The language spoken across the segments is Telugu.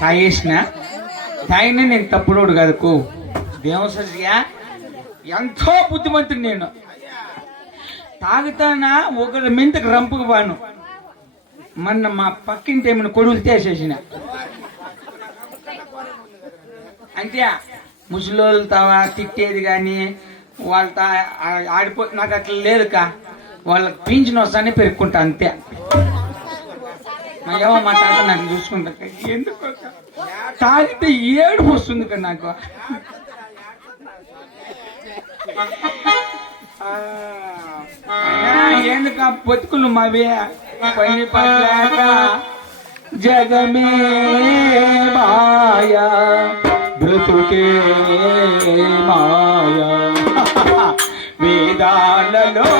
తాగేసిన తాగినా నేను తప్పుడోడు కాదుకు దేవసరిగా ఎంతో బుద్ధిమంతుడు నేను. తాగుతానా ఒకరి మింతకు రంపుకు బాను. మొన్న మా పక్కింటి ఏమైనా కొడుకులు తీసేసిన అంతే. ముసలోళ్ళు తావా తిట్టేది కానీ వాళ్ళ ఆడిపో నాకు అట్లా లేదుక. వాళ్ళకి పింఛన్ వస్తానే పెరుక్కుంటా అంతే. ఏమో మా తాత నాకు చూసుకుంటా. ఎందుకు తాగితే ఏడుపు వస్తుంది కదా నాకు. ఎందుక బతుకులు మావే పని పట్లేక జగమే మాయా బ్రతుకే మాయా వేదాలలో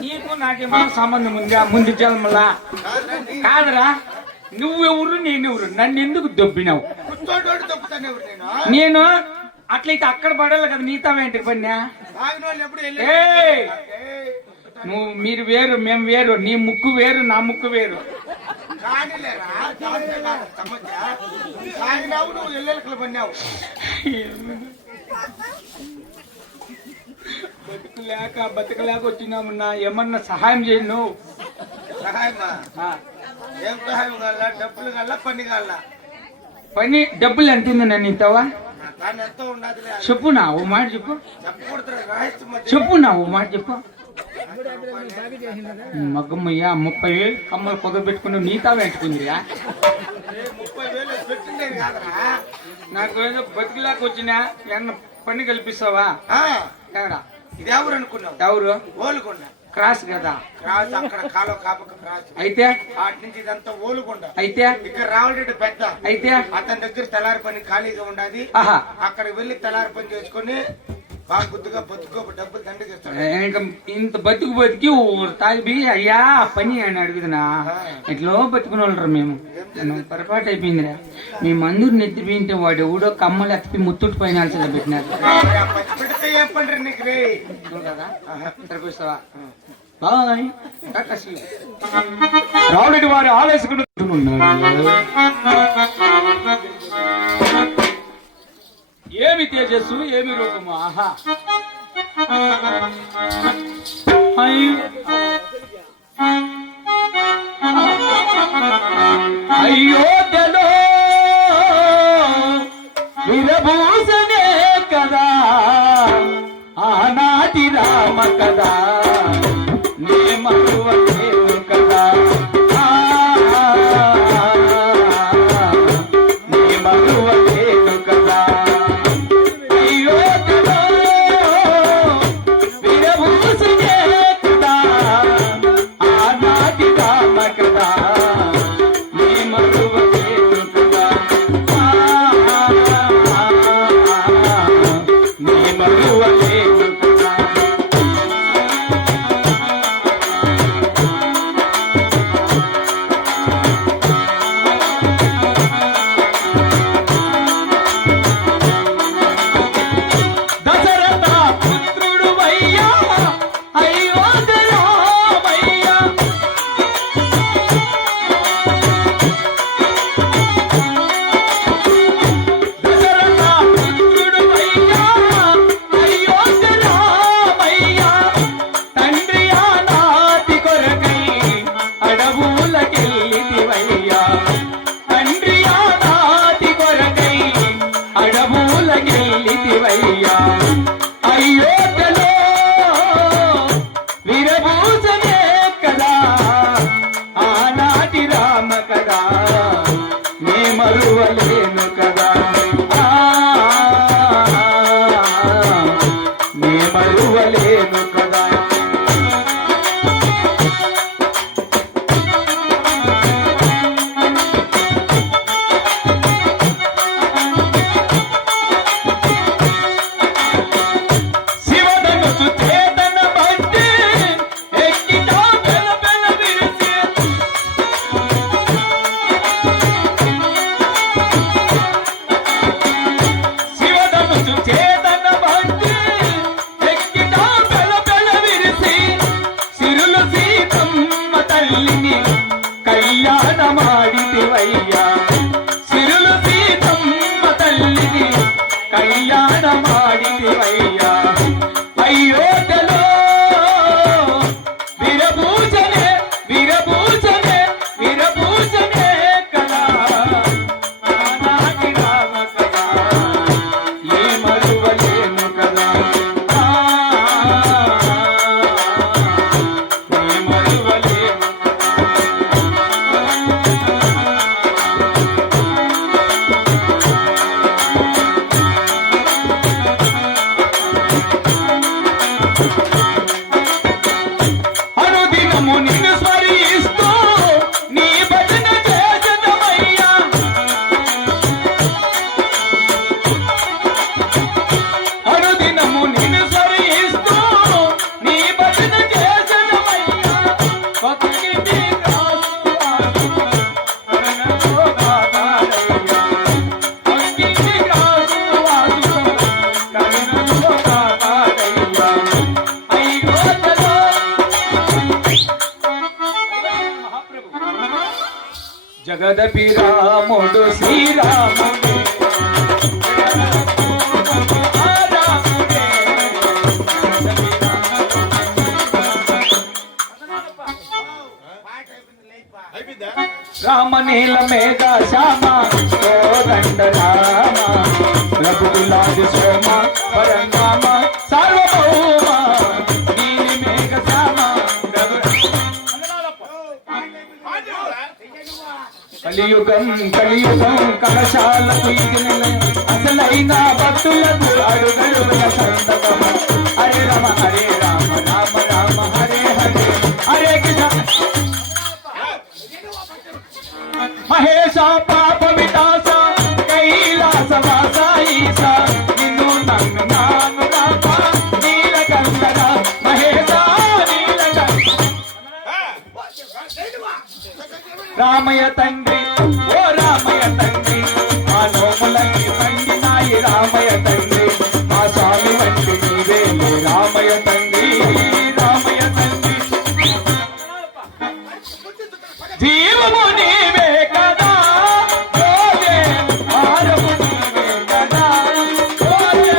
నీకు నాకేమో సంబంధం ఉందా ముందు జన్మలా? కాదురా, నువ్వెవరు నేనెవరు? నన్ను ఎందుకు దొబ్బినావు? నేను అట్లయితే అక్కడ పడాలి కదా, నీతో ఏంటి పన్నా? నువ్వు మీరు వేరు, మేము వేరు. నీ ముక్కు వేరు, నా ముక్కు వేరు. బతకలేక వచ్చినామన్నా, ఏమన్నా సహాయం చేయండి. నువ్వు ఏం సహాయం కావాలా? డబ్బులు కావాలా? పని కావాలా? పని డబ్బులు ఎంత ఉంది నన్ను ఇంతవా? ఎంతో ఉండదు. చెప్పు నా ఓ మాట చెప్పు. చెప్పు నా ఓ మాట చెప్పు. మగ్గమ్మయ్యా 30,000 కమ్మలు పొగబెట్టుకుని నీతా పెట్టుకుందిరా. 30,000 పెట్టిండేది కాదరా. నాకు ఏదో బతుకులాక వచ్చినా ఏమన్నా పని కల్పిస్తావా? ఇది ఎవరు అనుకున్నావు? ఎవరు? ఓలుకొండ క్రాస్ కదా. క్రాస్ అక్కడ కాలో కాపక క్రాస్. అయితే వాటి నుంచి ఇదంతా ఓలుకొండ. అయితే ఇక్కడ రావడం పెద్ద. అయితే అతని దగ్గర తెల్లారి పని ఖాళీగా ఉండాది. అక్కడికి వెళ్లి తెల్లారి పని చేసుకుని బాగా గుద్దుగా బతుకో డబ్బులు దండగిస్తాడు. ఇంత బతికి తాగి అయ్యా పని అని అడుగుతున్నా. ఎట్లో బతుకుని వాళ్ళరు మేము. పొరపాటు అయిపోయిందిరా. మీ మందురు నెత్తి పోయింటే వాడు ఎవడో కమ్మలు ఎత్తి ముత్తుట్టు పైన పెట్టినారు. పెడితే ఏం పండ్రి నీకు రే కదా సరిపిస్తావా? రావుడి వారి ఆలస్యకున్నాడు. ఏమి తేజస్సు, ఏమి రూపము! ఆహా! అయోధ్యలో విరభూషణే కదా ఆనాటి రామ కదా, నే మరువలేను కదా, నే మరువలేను కదా. ఆనాటి రామ కదా, నే మరువ నిన్ను స్మరిస్తూ నీ భజన చేసదమయ్యా అనుదినము నిన్ను స్మరిస్తూ నీ భజన చేసదమయ్యా భక్తికి దాసువాడు కరుణతో కాపాడయ్యా భక్తికి దాసువాడు కరుణతో కాపాడయ్యా జగదపి రాముడు శ్రీరాముడు రామ నీల మేఘ శ్యామ కోదండ రామ రఘుకులాది సోమ పరంగామ సార్వభౌమ నీలి మేఘ శ్యామ కలియుగం కలియుగం కలశాలకు ఇది నిలయం అసలైన భక్తులకు అడుగడుగుల సంతకం హరే రామ రామ రామ హరే హరే హరే కృష్ణ మహేశ పాప వినాశ కైలాస వాస ఈశ నిన్ను నన్ను నాను రామ నీలకంఠన మహేశ నీలకంఠ రామయ్య తండ్రి ఓ రామయ్య తండ్రి మా నోములకి పండినాయి రామయ్య తండ్రి మా స్వామి వంటి నీవే రామయ్య తండ్రి రామయ్య తండ్రి జీవము నీవే కదా ఓలే ఆరము నీవే కదా ఓలే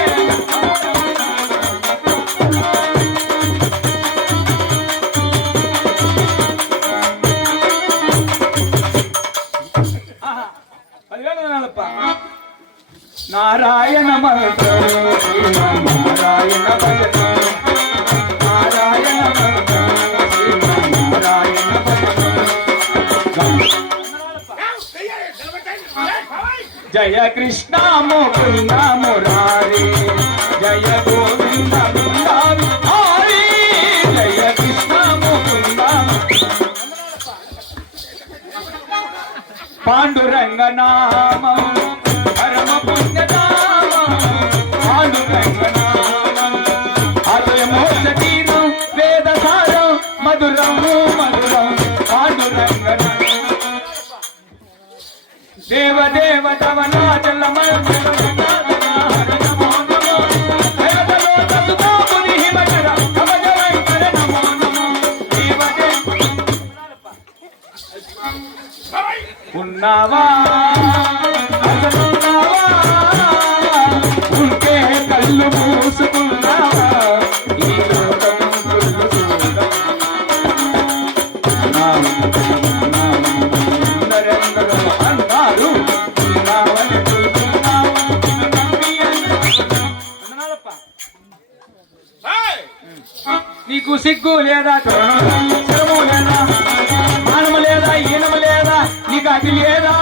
నారాయణ మంత్రం నారాయణ భజన నారాయణ మంత్రం నారాయణ జయ కృష్ణ ముకుంద మురారి జయ గోవింద హరి జయ కృష్ణ ముకుంద పాండురంగ నామం పరమ పుణ్యనామం పాండురంగ నామం అభయమోక్షతీరం వేదసారం మధురం మధురం పాండురంగ దేవ దేవ తవనాచల ఉన్నావా ఉంటే కళ్ళు మూసుకున్నావా ఈ లోకం కుళ్ళు చూడవా నరేంద్ర అన్నారు ఉన్నావని నీకు సిగ్గు లేదా శ్రము లేదా మానము లేదా ఈనము లేదా నీకు అది లేదా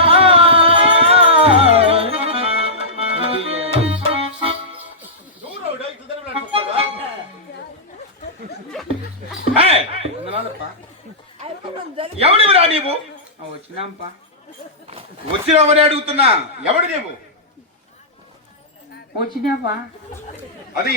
ఎవడివిరా నీవు? వచ్చినాంపా. వచ్చినావని అడుగుతున్నా. ఎవడు నీవు? వచ్చినాపా. అది